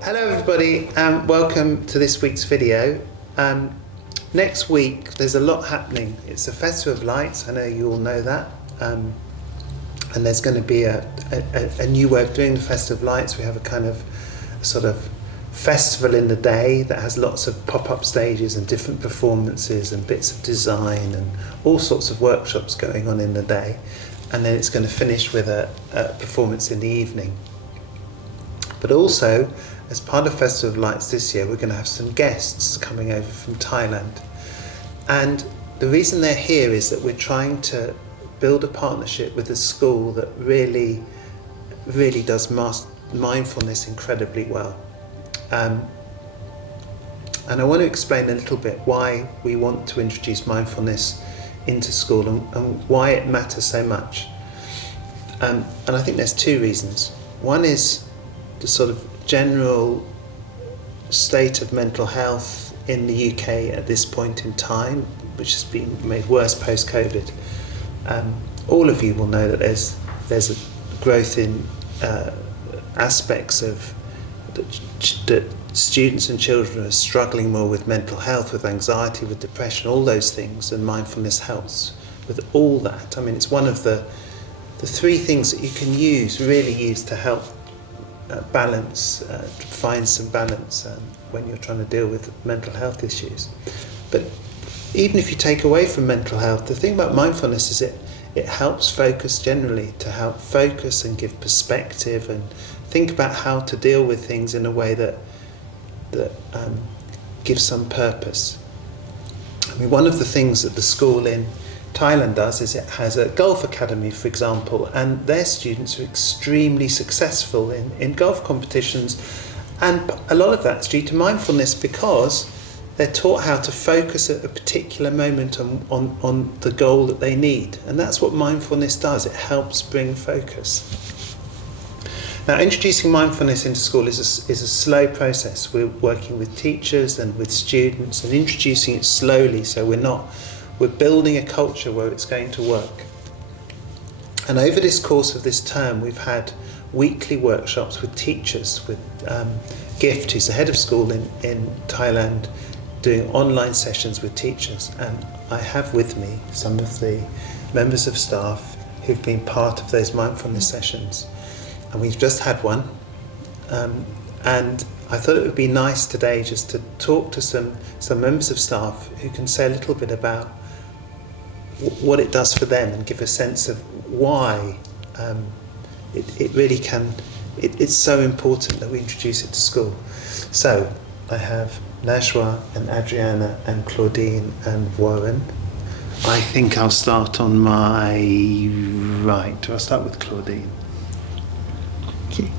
Hello everybody and welcome to this week's video. Next week there's a lot happening. It's the Festival of Lights, I know you all know that, and there's going to be a new way of doing the Festival of Lights. We have a kind of sort of festival in the day that has lots of pop-up stages and different performances and bits of design and all sorts of workshops going on in the day, and then it's going to finish with a performance in the evening. But also, as part of Festival of Lights this year, we're going to have some guests coming over from Thailand. And the reason they're here is that we're trying to build a partnership with a school that really does mindfulness incredibly well. And I want to explain a little bit why we want to introduce mindfulness into school and why it matters so much. And I think there's two reasons. One is the sort of general state of mental health in the UK at this point in time, which has been made worse post-COVID. All of you will know that there's a growth in aspects of that students and children are struggling more with mental health, with anxiety, with depression, all those things, and mindfulness helps with all that. I mean, it's one of the three things that you can really use to help balance, find some balance when you're trying to deal with mental health issues. But even if you take away from mental health, the thing about mindfulness is it helps focus generally, to help focus and give perspective and think about how to deal with things in a way that gives some purpose. I mean, one of the things that the school in Thailand does is it has a golf academy, for example, and their students are extremely successful in golf competitions, and a lot of that's due to mindfulness because they're taught how to focus at a particular moment on the goal that they need, and that's what mindfulness does. It helps bring focus. Now, introducing mindfulness into school is a slow process. We're working with teachers and with students and introducing it slowly, so we're building a culture where it's going to work. And over this course of this term, we've had weekly workshops with teachers, with Gift, who's the head of school in Thailand, doing online sessions with teachers. And I have with me some of the members of staff who've been part of those mindfulness sessions. And we've just had one. And I thought it would be nice today just to talk to some members of staff who can say a little bit about what it does for them and give a sense of why it really can, it's so important that we introduce it to school. So I have Nashwa and Adriana and Claudine and Warren. I think I'll start on my right. I'll start with Claudine. Okay.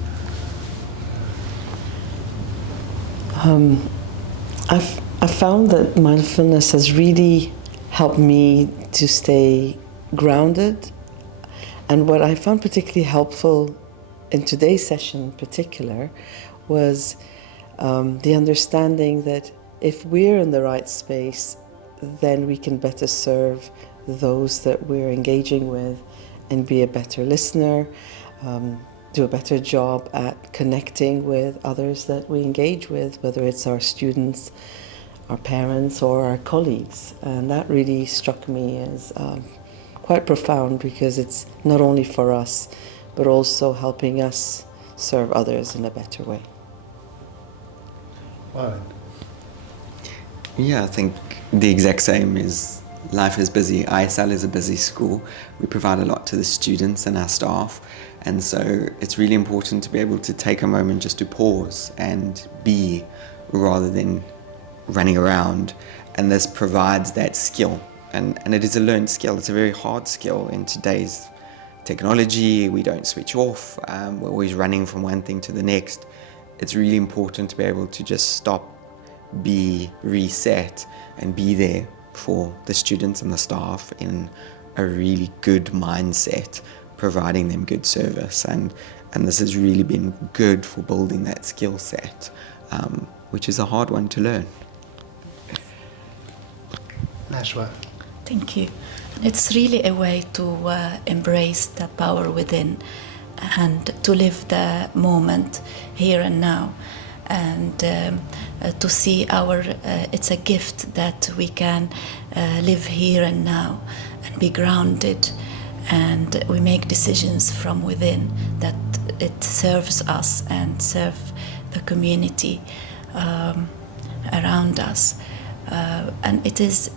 I've found that mindfulness has really helped me to stay grounded, and what I found particularly helpful in today's session in particular was the understanding that if we're in the right space, then we can better serve those that we're engaging with and be a better listener, do a better job at connecting with others that we engage with, whether it's our students, our parents, or our colleagues. And that really struck me as quite profound, because it's not only for us, but also helping us serve others in a better way. Warren. Yeah, I think the exact same. Is life is busy. ISL is a busy school. We provide a lot to the students and our staff, and so it's really important to be able to take a moment just to pause and be, rather than running around. And this provides that skill, and it is a learned skill. It's a very hard skill in today's technology. We don't switch off. We're always running from one thing to the next. It's really important to be able to just stop, be, reset, and be there for the students and the staff in a really good mindset, providing them good service. And this has really been good for building that skill set, which is a hard one to learn. Nashwa. Thank you. It's really a way to embrace the power within and to live the moment here and now. and to see it's a gift that we can live here and now and be grounded, and we make decisions from within that it serves us and serve the community around us, and it is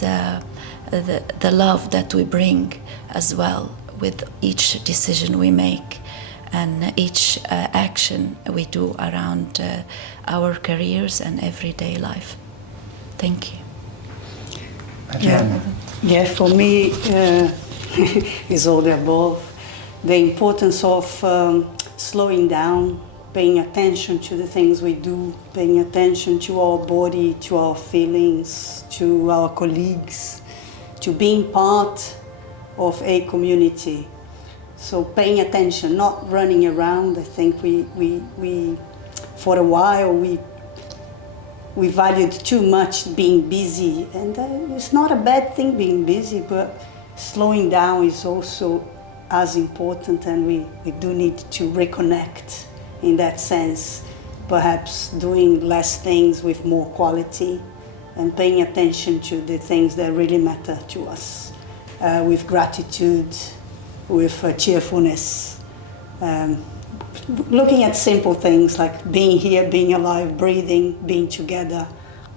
the love that we bring as well with each decision we make and each action we do around our careers and everyday life. Thank you. Yeah, for me, is all the above. The importance of slowing down, paying attention to the things we do, paying attention to our body, to our feelings, to our colleagues, to being part of a community. So paying attention, not running around. I think we for a while, we valued too much being busy, and it's not a bad thing being busy, but slowing down is also as important, and we do need to reconnect in that sense, perhaps doing less things with more quality and paying attention to the things that really matter to us, with gratitude, with cheerfulness, looking at simple things like being here, being alive, breathing, being together.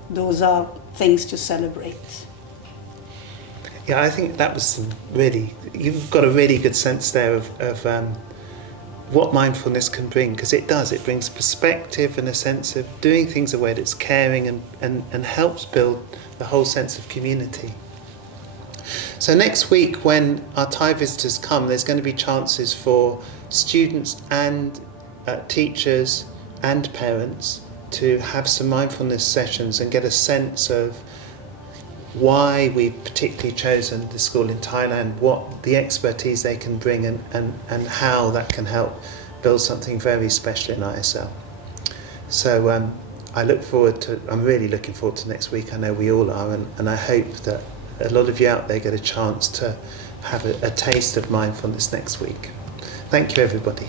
Those are things to celebrate. Yeah, I think that was you've got a really good sense there of what mindfulness can bring, because it brings perspective and a sense of doing things in a way that's caring and helps build the whole sense of community. So next week, when our Thai visitors come, there's going to be chances for students and teachers and parents to have some mindfulness sessions and get a sense of why we've particularly chosen the school in Thailand, what the expertise they can bring, and how that can help build something very special in ISL. So I'm really looking forward to next week. I know we all are, and I hope that a lot of you out there get a chance to have a taste of mindfulness next week. Thank you, everybody.